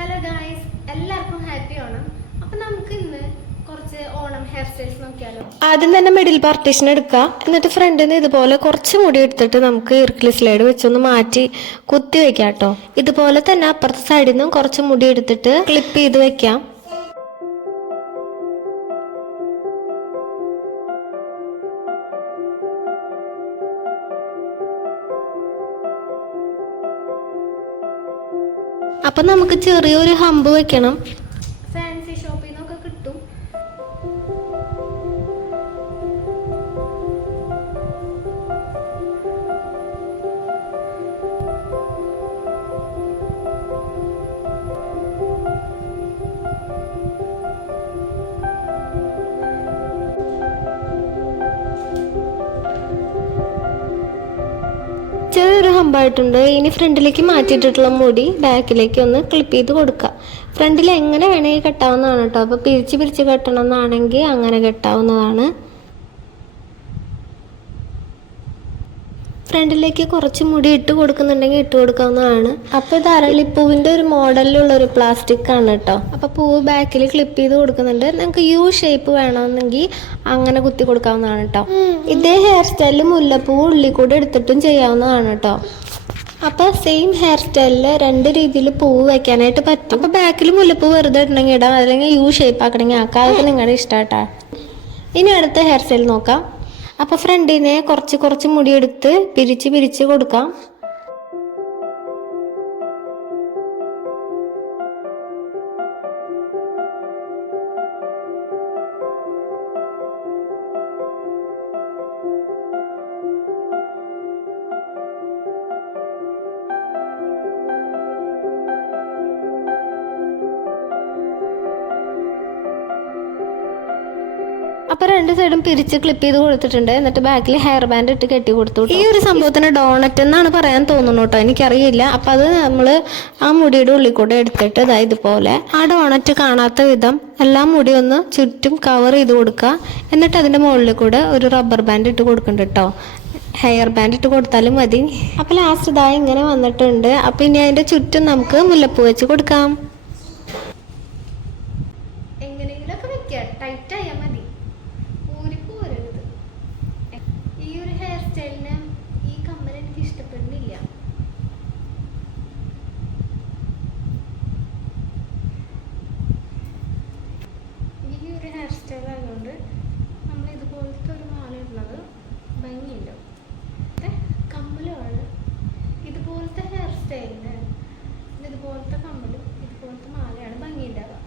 Hello guys, എല്ലാവർക്കും happy Onam. അപ്പം നമുക്ക് ഇന്ന് കുറച്ച് ഓണം ഹെയർ സ്റ്റൈൽസ് നോക്കിയാലോ. ആദ്യം തന്നെ മിഡിൽ പാർട്ടീഷൻ എടുക്കുക. എന്നിട്ട് ഫ്രണ്ടിൽ നിന്ന് ഇതുപോലെ കുറച്ച് മുടി എടുത്തിട്ട് നമുക്ക് ഇർക്കിളി സ്ലൈഡ് വെച്ചൊന്ന് മാറ്റി കുത്തി വെക്കാം കേട്ടോ. ഇതുപോലെ തന്നെ അപ്പുറത്തെ സൈഡിൽ നിന്നും കുറച്ച് മുടി എടുത്തിട്ട് ക്ലിപ്പ് ചെയ്ത് വെക്കാം. അപ്പം നമുക്ക് ചെറിയൊരു ഹമ്പ് വെക്കണം. ഫാൻസി ഷോപ്പിൽ നിന്നൊക്കെ കിട്ടും. ചെറിയൊരു ഹമ്പായിട്ടുണ്ട്. ഇനി ഫ്രണ്ടിലേക്ക് മാറ്റിയിട്ടിട്ടുള്ള മുടി ബാക്കിലേക്ക് ഒന്ന് ക്ലിപ്പ് ചെയ്ത് കൊടുക്കുക. ഫ്രണ്ടിൽ എങ്ങനെ വേണമെങ്കിൽ കെട്ടാവുന്നതാണ് കേട്ടോ. അപ്പോൾ പിരിച്ച് പിരിച്ച് കെട്ടണം എന്നാണെങ്കിൽ അങ്ങനെ കെട്ടാവുന്നതാണ്. ഫ്രണ്ടിലേക്ക് കുറച്ച് മുടി ഇട്ട് കൊടുക്കുന്നുണ്ടെങ്കിൽ ഇട്ട് കൊടുക്കാവുന്നതാണ്. അപ്പോൾ ഇത് അരളിപ്പൂവിൻ്റെ ഒരു മോഡലിലുള്ള ഒരു പ്ലാസ്റ്റിക് ആണ് കേട്ടോ. അപ്പോൾ പൂവ് ബാക്കിൽ ക്ലിപ്പ് ചെയ്ത് കൊടുക്കുന്നുണ്ട്. നിങ്ങൾക്ക് യു ഷേപ്പ് വേണമെന്നെങ്കിൽ അങ്ങനെ കുത്തി കൊടുക്കാവുന്നതാണ് കേട്ടോ. ഇതേ ഹെയർ സ്റ്റൈലിൽ മുല്ലപ്പൂ ഉള്ളിൽ കൂടെ എടുത്തിട്ടും ചെയ്യാവുന്നതാണ് കേട്ടോ. അപ്പോൾ സെയിം ഹെയർ സ്റ്റൈലിൽ രണ്ട് രീതിയിൽ പൂവ് വെക്കാനായിട്ട് പറ്റും. അപ്പോൾ ബാക്കിൽ മുല്ലപ്പൂ വെറുതെ ഇടണമെങ്കിൽ ഇടാം, അല്ലെങ്കിൽ യു ഷേപ്പ് ആക്കണമെങ്കിൽ ആക്കാം. അതൊക്കെ നിങ്ങളുടെ ഇഷ്ടം കേട്ടോ. ഇനി അടുത്ത ഹെയർ സ്റ്റൈൽ നോക്കാം. അപ്പോൾ ഫ്രണ്ടിനെ കുറച്ച് മുടിയെടുത്ത് പിരിച്ച് കൊടുക്കാം. അപ്പോൾ രണ്ട് സൈഡും പിരിച്ച് ക്ലിപ്പ് ചെയ്ത് കൊടുത്തിട്ടുണ്ട്. എന്നിട്ട് ബാക്കിൽ ഹെയർ ബാൻഡ് ഇട്ട് കെട്ടി കൊടുത്തു. ഈ ഒരു സംഭവത്തിന് ഡോണറ്റ് എന്നാണ് പറയാൻ തോന്നുന്നു കേട്ടോ, എനിക്കറിയില്ല. അപ്പം അത് നമ്മൾ ആ മുടിയുടെ ഉള്ളിൽ കൂടെ എടുത്തിട്ട് ഇതുപോലെ ആ ഡോണറ്റ് കാണാത്ത വിധം എല്ലാ മുടി ഒന്ന് ചുറ്റും കവർ ചെയ്ത് കൊടുക്കുക. എന്നിട്ട് അതിൻ്റെ മുകളിൽ കൂടെ ഒരു റബ്ബർ ബാൻഡ് ഇട്ട് കൊടുക്കുന്നുണ്ട് കേട്ടോ. ഹെയർ ബാൻഡ് ഇട്ട് കൊടുത്താലും മതി. അപ്പോൾ ലാസ്റ്റ് ഇതായി ഇങ്ങനെ വന്നിട്ടുണ്ട്. അപ്പം ഇനി അതിൻ്റെ ചുറ്റും നമുക്ക് മുല്ലപ്പൂ വെച്ച് കൊടുക്കാം. എങ്ങനെയെങ്കിലുമൊക്കെ വെക്കുക, ടൈറ്റ് ആയാൽ മതി. ഈ ഒരു ഹെയർ സ്റ്റൈലിന് ഈ കമ്മൽ എനിക്ക് ഇഷ്ടപ്പെടുന്നില്ല. ഈ ഒരു ഹെയർ സ്റ്റൈൽ ആയതുകൊണ്ട് നമ്മൾ ഇതുപോലത്തെ ഒരു മാല ഇടുന്നത് ഭംഗിയുണ്ട്. കമ്മലുമാണ് ഇതുപോലത്തെ ഹെയർ സ്റ്റൈലിന് ഇതുപോലത്തെ കമ്മലും ഇതുപോലത്തെ മാലയാണ് ഭംഗിയുണ്ടാവുക.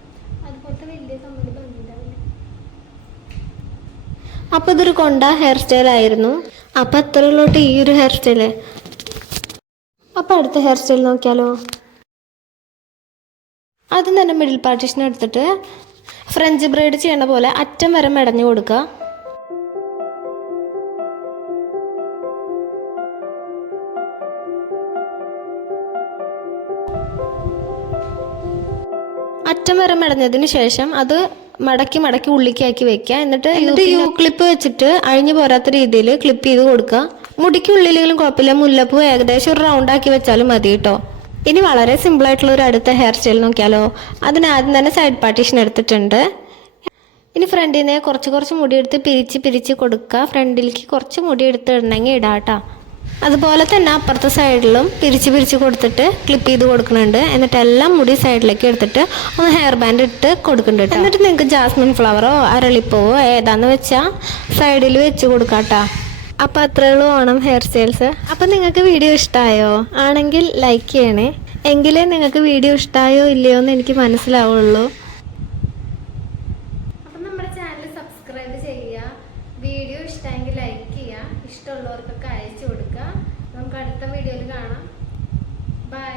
അതുപോലത്തെ വലിയ കമ്മൽ ഭംഗിയുണ്ടാവില്ല. അപ്പോൾ ഇതൊരു കൊണ്ട ഹെയർ സ്റ്റൈൽ ആയിരുന്നു. അപ്പം അത്രയുള്ളോട്ട് ഈ ഒരു ഹെയർ സ്റ്റൈല്. അപ്പം അടുത്ത ഹെയർ സ്റ്റൈൽ നോക്കിയാലോ. ആദ്യം തന്നെ മിഡിൽ പാർട്ടീഷൻ എടുത്തിട്ട് ഫ്രഞ്ച് ബ്രൈഡ് ചെയ്യണ പോലെ അറ്റം വരെ മെടഞ്ഞു കൊടുക്കുക. അറ്റം വരെ മെടഞ്ഞതിന് ശേഷം അത് മടക്കി ഉള്ളിക്കാക്കി വെക്കുക. എന്നിട്ട് യു ക്ലിപ്പ് വെച്ചിട്ട് അഴിഞ്ഞു പോരാത്ത രീതിയിൽ ക്ലിപ്പ് ചെയ്ത് കൊടുക്കുക. മുടിക്ക് ഉള്ളിലെങ്കിലും കുഴപ്പമില്ല. മുല്ലപ്പൂ ഏകദേശം ഒരു റൗണ്ട് ആക്കി വെച്ചാലും മതി കേട്ടോ. ഇനി വളരെ സിമ്പിൾ ആയിട്ടുള്ള ഒരു അടുത്ത ഹെയർ സ്റ്റൈൽ നോക്കിയാലോ. അതിനാദ്യം തന്നെ സൈഡ് പാർട്ടീഷൻ എടുത്തിട്ടുണ്ട്. ഇനി ഫ്രണ്ടിൽ നിന്ന് കുറച്ച് മുടി എടുത്ത് പിരിച്ച് കൊടുക്കുക. ഫ്രണ്ടിലേക്ക് കുറച്ച് മുടി എടുത്ത് ഇടണമെങ്കിൽ ഇടാട്ടോ. അതുപോലെ തന്നെ അപ്പുറത്തെ സൈഡിലും പിരിച്ച് കൊടുത്തിട്ട് ക്ലിപ്പ് ചെയ്ത് കൊടുക്കുന്നുണ്ട്. എന്നിട്ട് എല്ലാം മുടി സൈഡിലേക്ക് എടുത്തിട്ട് ഒന്ന് ഹെയർ ബാൻഡ് ഇട്ട് കൊടുക്കുന്നുണ്ട്. എന്നിട്ട് നിങ്ങൾക്ക് ജാസ്മിൻ ഫ്ലവറോ അരളിപ്പൂവോ ഏതാന്ന് വെച്ചാൽ സൈഡിൽ വെച്ച് കൊടുക്കാട്ടോ. അപ്പോൾ അത്രയേ ഉള്ളൂ ഓണം ഹെയർ സ്റ്റൈൽസ്. അപ്പം നിങ്ങൾക്ക് വീഡിയോ ഇഷ്ടമായോ? ആണെങ്കിൽ ലൈക്ക് ചെയ്യണേ. എങ്കിലേ നിങ്ങൾക്ക് വീഡിയോ ഇഷ്ടമായോ ഇല്ലയോ എന്ന് എനിക്ക് മനസ്സിലാവുള്ളൂ. അപ്പം നമ്മുടെ ചാനൽ സബ്സ്ക്രൈബ് ചെയ്യുക. വീഡിയോ ഇഷ്ടമെങ്കിൽ ലൈക്ക് ചെയ്യുക. ഇഷ്ടമുള്ളവർക്കൊക്കെ അയച്ചു കൊടുക്കുക. നമുക്ക് അടുത്ത വീഡിയോയിൽ കാണാം. ബൈ.